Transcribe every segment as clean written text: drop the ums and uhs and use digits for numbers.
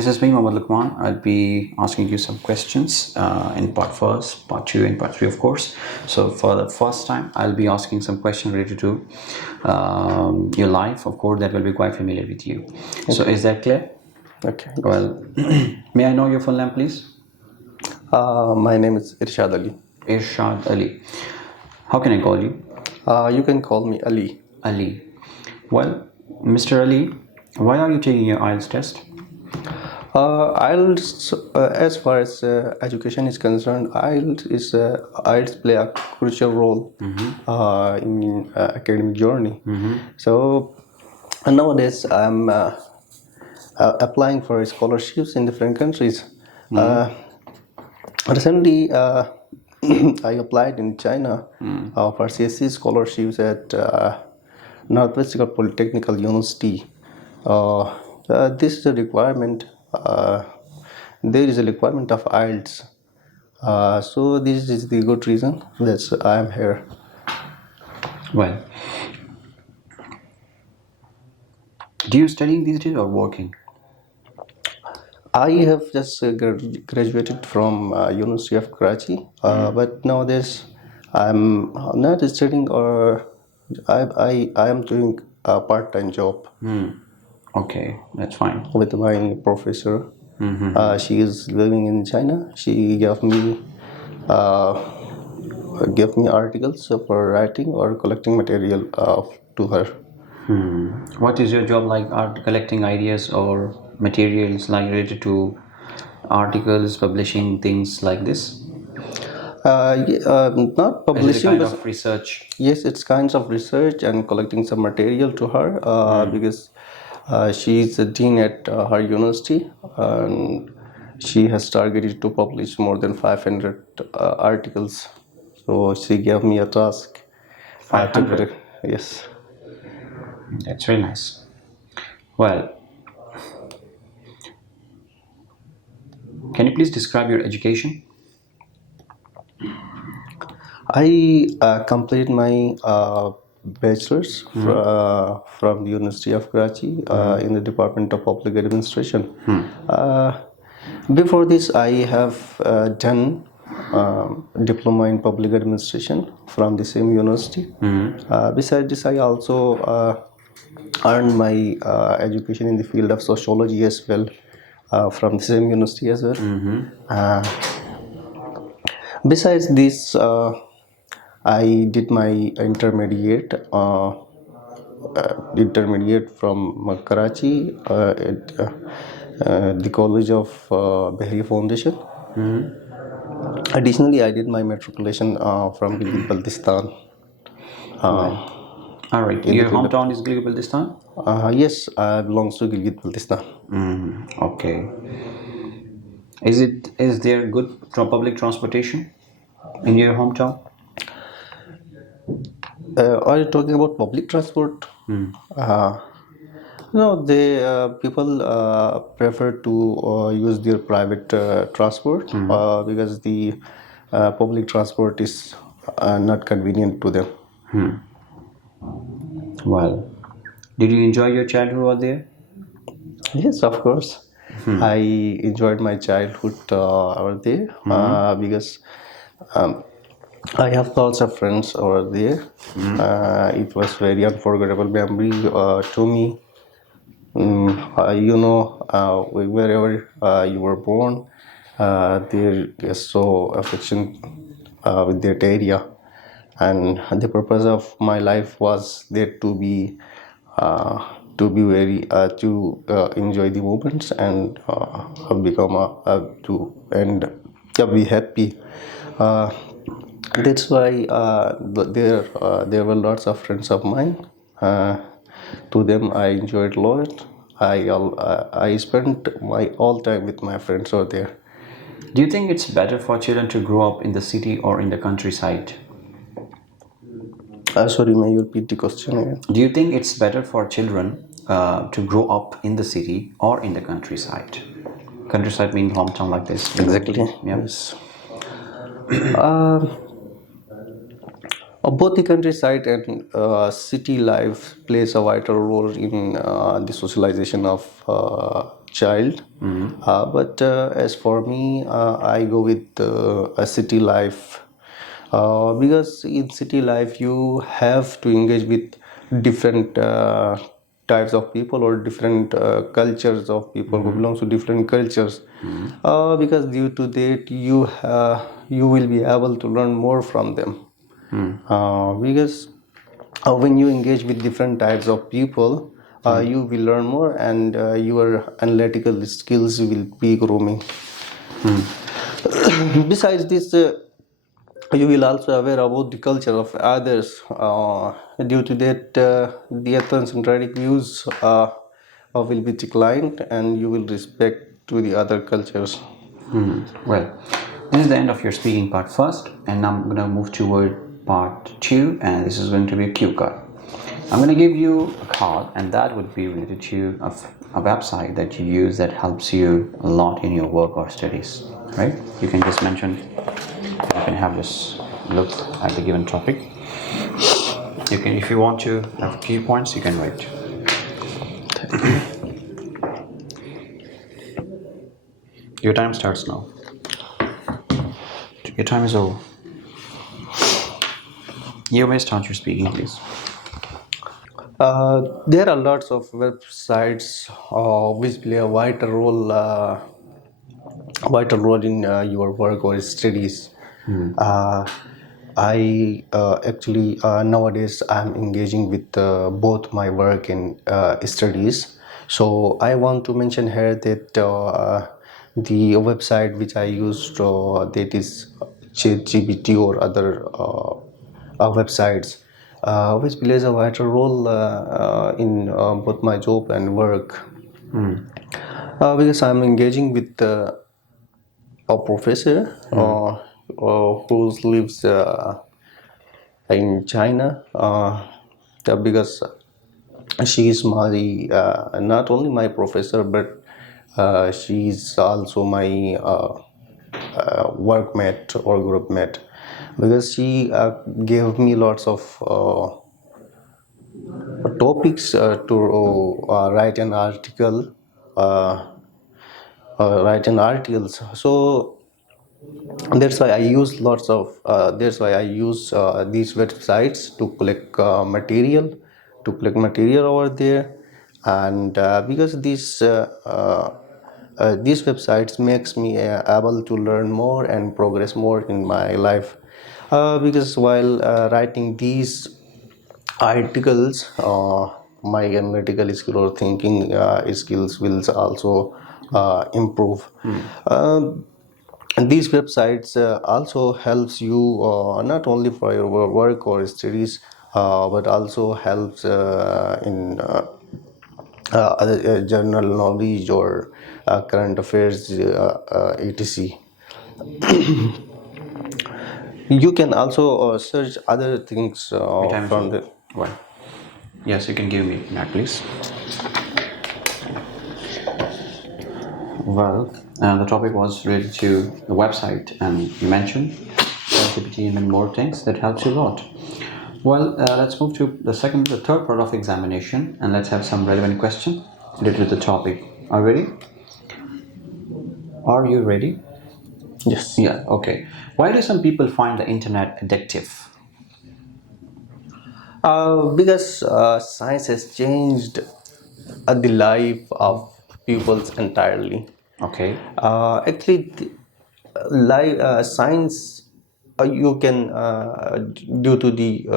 This is me, Mohammed Lukman. I'll be asking you some questions in part first, part two, and part three, of course. So, for the first time, I'll be asking some questions related to your life. Of course, that will be quite familiar with you. Okay. So, is that clear? Okay. Well, may I know your full name, please? My name is Irshad Ali. Irshad Ali. How can I call you? You can call me Ali. Ali. Well, Mr. Ali, why are you taking your IELTS test? IELTS, as far as education is concerned, IELTS play a crucial role in academic journey. So nowadays I'm applying for scholarships in different countries. Recently, I applied in China for CSC scholarships at Northwest Polytechnical University. This is a requirement. There is a requirement of IELTS. So this is the good reason that I am here. Well, do you studying these days or working? I have just graduated from University of Karachi, but nowadays I'm not studying, or I am doing a part-time job. Okay, that's fine. With my professor. She is living in China. She gave me articles for writing or collecting material to her. What is your job like? Art collecting ideas or materials like related to articles, publishing, things like this? Not Is it a publishing, kind but of research? yes, it's kinds of research and collecting some material to her because she is a dean at her university, and she has targeted to publish more than 500 articles. So she gave me a task. 500. Yes. That's very nice. Well, can you please describe your education? I completed my bachelor's from the University of Karachi in the Department of Public Administration. Before this, I have done diploma in public administration from the same university. Besides this, I also earned my education in the field of sociology as well from the same university as well. Besides this, I did my intermediate from Karachi at the College of Behri Foundation. Additionally, I did my matriculation from Gilgit-Baltistan. All right. Your hometown is Gilgit-Baltistan? Yes, I belongs to Gilgit-Baltistan. Okay. Is there good public transportation in your hometown? Are you talking about public transport? No, people prefer to use their private transport because the public transport is not convenient to them. Well, did you enjoy your childhood over there? Yes, of course. I enjoyed my childhood over there because I have lots of friends over there. It was very unforgettable memory to me. Wherever you were born, there is so affection with that area, and the purpose of my life was there to enjoy the moments and become be happy. That's why there were lots of friends of mine. To them, I enjoyed a lot. I spent my all time with my friends over there. Do you think it's better for children to grow up in the city or in the countryside? Sorry, may you repeat the question again? Do you think it's better for children to grow up in the city or in the countryside? Countryside means hometown like this. Exactly. Yeah. Yes. Both the countryside and city life plays a vital role in the socialization of child. But as for me, I go with a city life, because in city life you have to engage with different types of people or different cultures of people who belongs to different cultures. Because due to that you will be able to learn more from them. Because when you engage with different types of people, you will learn more, and your analytical skills will be growing. Besides this, you will also aware about the culture of others. Due to that, the ethnocentric views will be declined, and you will respect to the other cultures. Well, this is the end of your speaking part first, and I'm going to move toward part two, and this is going to be a cue card. I'm going to give you a card, and that would be related to a website that you use that helps you a lot in your work or studies, right? You can just mention, you can have just look at the given topic. You can, if you want to have key points, you can write. Your time starts now. Your time is over. You may start your speaking, please. There are lots of websites which play a vital role in your work or studies. Uh, I actually nowadays I'm engaging with both my work and studies. So I want to mention here that the website which I used, that is ChatGPT or other websites, which plays a vital role in both my job and work. Because I'm engaging with a professor who lives in China, because she is my not only my professor, but she is also my workmate or groupmate, because she gave me lots of topics to write an article, write an articles. So that's why I use these websites to collect material over there. And because these websites makes me able to learn more and progress more in my life, because while writing these articles, my analytical skill or thinking skills will also improve. And these websites also helps you not only for your work or studies, but also helps in other general knowledge or current affairs, etc. You can also search other things Your time is from over. the. Well, yes, you can give me that, please. Well, the topic was related to the website, and you mentioned ChatGPT and many more things that helps you a lot. Well, let's move to the third part of examination, and let's have some relevant question related to the topic. Are you ready? Are you ready? Yes. Yeah. Okay. Why do some people find the internet addictive? Because science has changed the life of pupils entirely. Okay. Actually, science, you can, due to the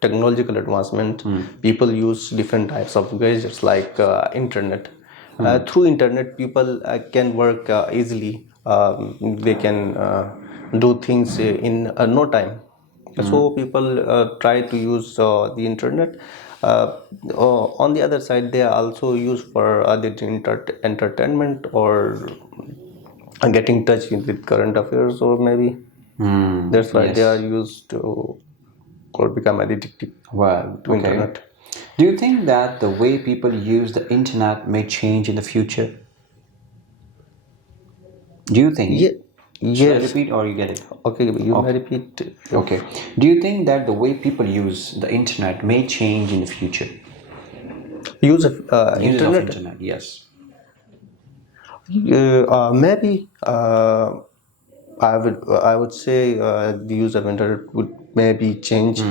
technological advancement, people use different types of gadgets like internet. Through internet, people can work easily. They can do things in no time. So people try to use the internet. On the other side, they are also used for the entertainment or getting in touch with current affairs, or maybe that's why they are Yes. used to or become addicted Well, to okay. internet. Do you think that the way people use the internet may change in the future? Do you think? Yeah. Should I Yes. repeat or you get it? Okay, you may Okay. repeat. Okay. Do you think that the way people use the internet may change in the future? Use of Uses of internet. internet, yes. Maybe I would say the use of internet would maybe change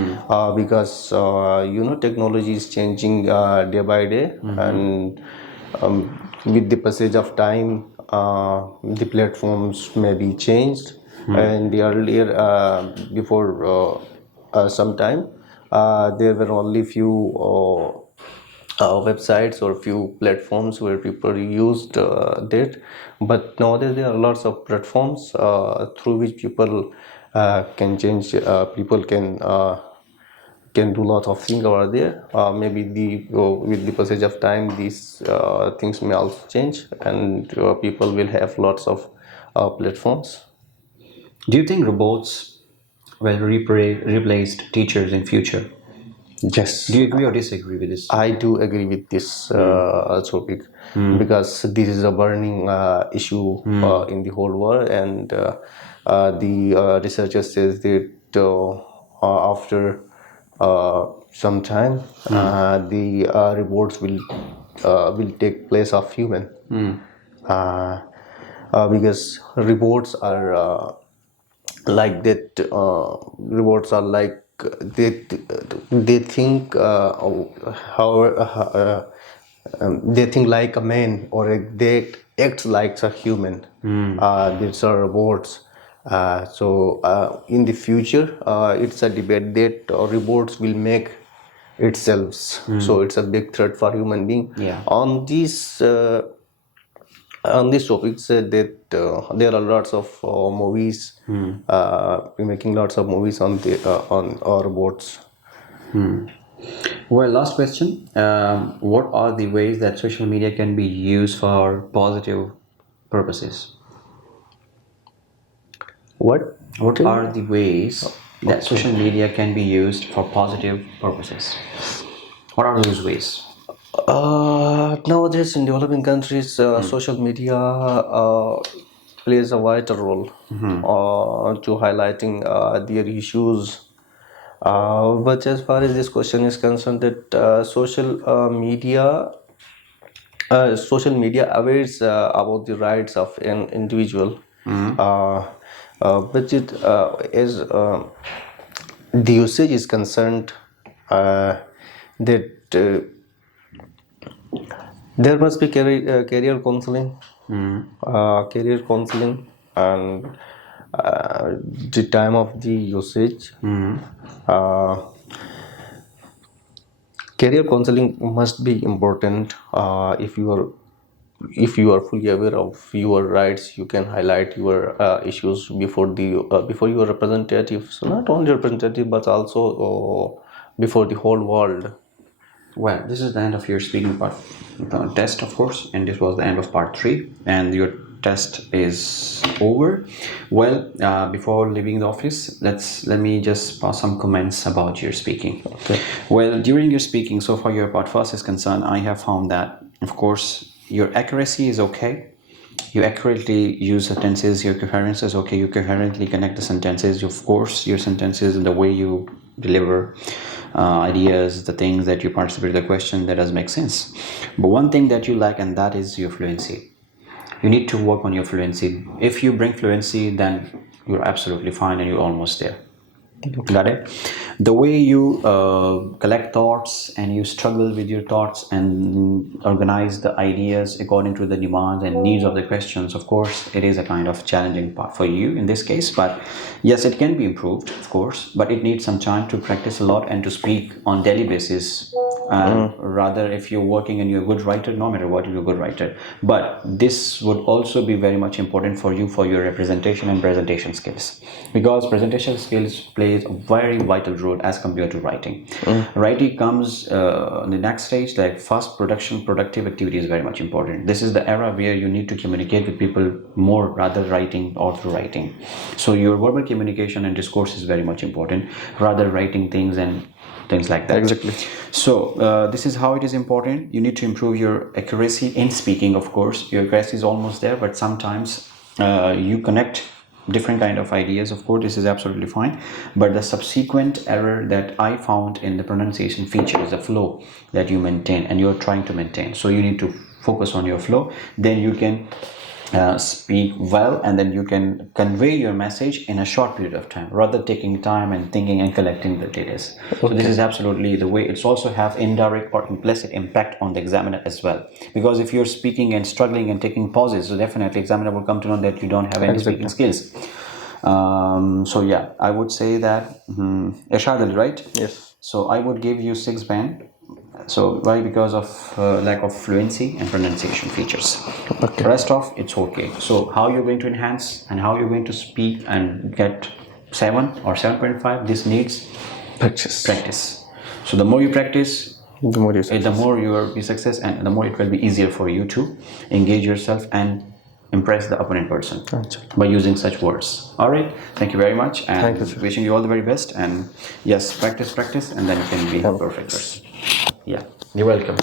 because technology is changing day by day, and with the passage of time, the platforms may be changed. And the earlier before some time, there were only few websites or few platforms where people used that, but nowadays there are lots of platforms through which people can do lots of things over there. Maybe with the passage of time, these things may also change, and people will have lots of platforms. Do you think robots will replace teachers in future? Yes, Do you agree or disagree with this? I do agree with this topic, because this is a burning issue in the whole world, and the researchers says that after some time, the robots will take place of human, uh, because robots are like that. Rewards are like they think how they think like a man, or they act like a human. These are rewards. In the future, it's a debate that rewards will make itself. So it's a big threat for human being. Yeah. On this topic, said that there are lots of movies. We're making lots of movies on our boats. Well, last question. What are the ways that social media can be used for positive purposes? What? What are the ways that social media can be used for positive purposes? What are those ways? Nowadays in developing countries, social media plays a vital role to highlighting their issues. But as far as this question is concerned, that social media awares about the rights of an individual, but as the usage is concerned, that there must be career counseling, and the time of the usage. Uh, Career counseling must be important. If you are fully aware of your rights, you can highlight your issues before your representatives, not only representative but also before the whole world. Well, this is the end of your speaking part test, of course, and this was the end of part 3, and your test is over. Well, before leaving the office, let me just pass some comments about your speaking. Okay. Well, during your speaking, so far your part first is concerned, I have found that, of course, your accuracy is okay. You accurately use sentences, your coherence is okay, you coherently connect the sentences, of course, your sentences and the way you deliver ideas, the things that you participate in the question, that does make sense. But one thing that you lack, and that is your fluency. You need to work on your fluency. If you bring fluency, then you're absolutely fine and you're almost there. Got it? The way you collect thoughts and you struggle with your thoughts and organize the ideas according to the demands and needs of the questions, of course, it is a kind of challenging part for you in this case. But yes, it can be improved, of course, but it needs some time to practice a lot and to speak on daily basis. Rather, if you're working and you're a good writer, no matter what, you're a good writer. But this would also be very much important for you for your representation and presentation skills, because presentation skills plays a very vital role as compared to writing. Writing comes in the next stage, like fast productive activity is very much important. This is the era where you need to communicate with people more rather writing or through writing. So your verbal communication and discourse is very much important rather writing things and things like that. Exactly. So this is how it is important. You need to improve your accuracy in speaking, of course. Your accuracy is almost there, but sometimes you connect different kind of ideas. Of course, this is absolutely fine. But the subsequent error that I found in the pronunciation feature is the flow that you maintain and you're trying to maintain. So you need to focus on your flow. Then you can speak well, and then you can convey your message in a short period of time rather taking time and thinking and collecting the data. So this is absolutely the way. It's also have indirect or implicit impact on the examiner as well, because if you're speaking and struggling and taking pauses, so definitely examiner will come to know that you don't have any speaking skills. So yeah, I would say that Yashal, right? Yes. So I would give you 6 band. So why? Because of lack of fluency and pronunciation features. Okay. Rest of it's okay. So how you're going to enhance and how you're going to speak and get 7 or 7.5, this needs practice. So the more you practice, The more you the more you will be success, and the more it will be easier for you to engage yourself and impress the opponent person by using such words. All right, thank you very much, and Thank you, sir. wishing you all the very best. And yes, practice, and then you can be a perfect person. Yeah, you're welcome.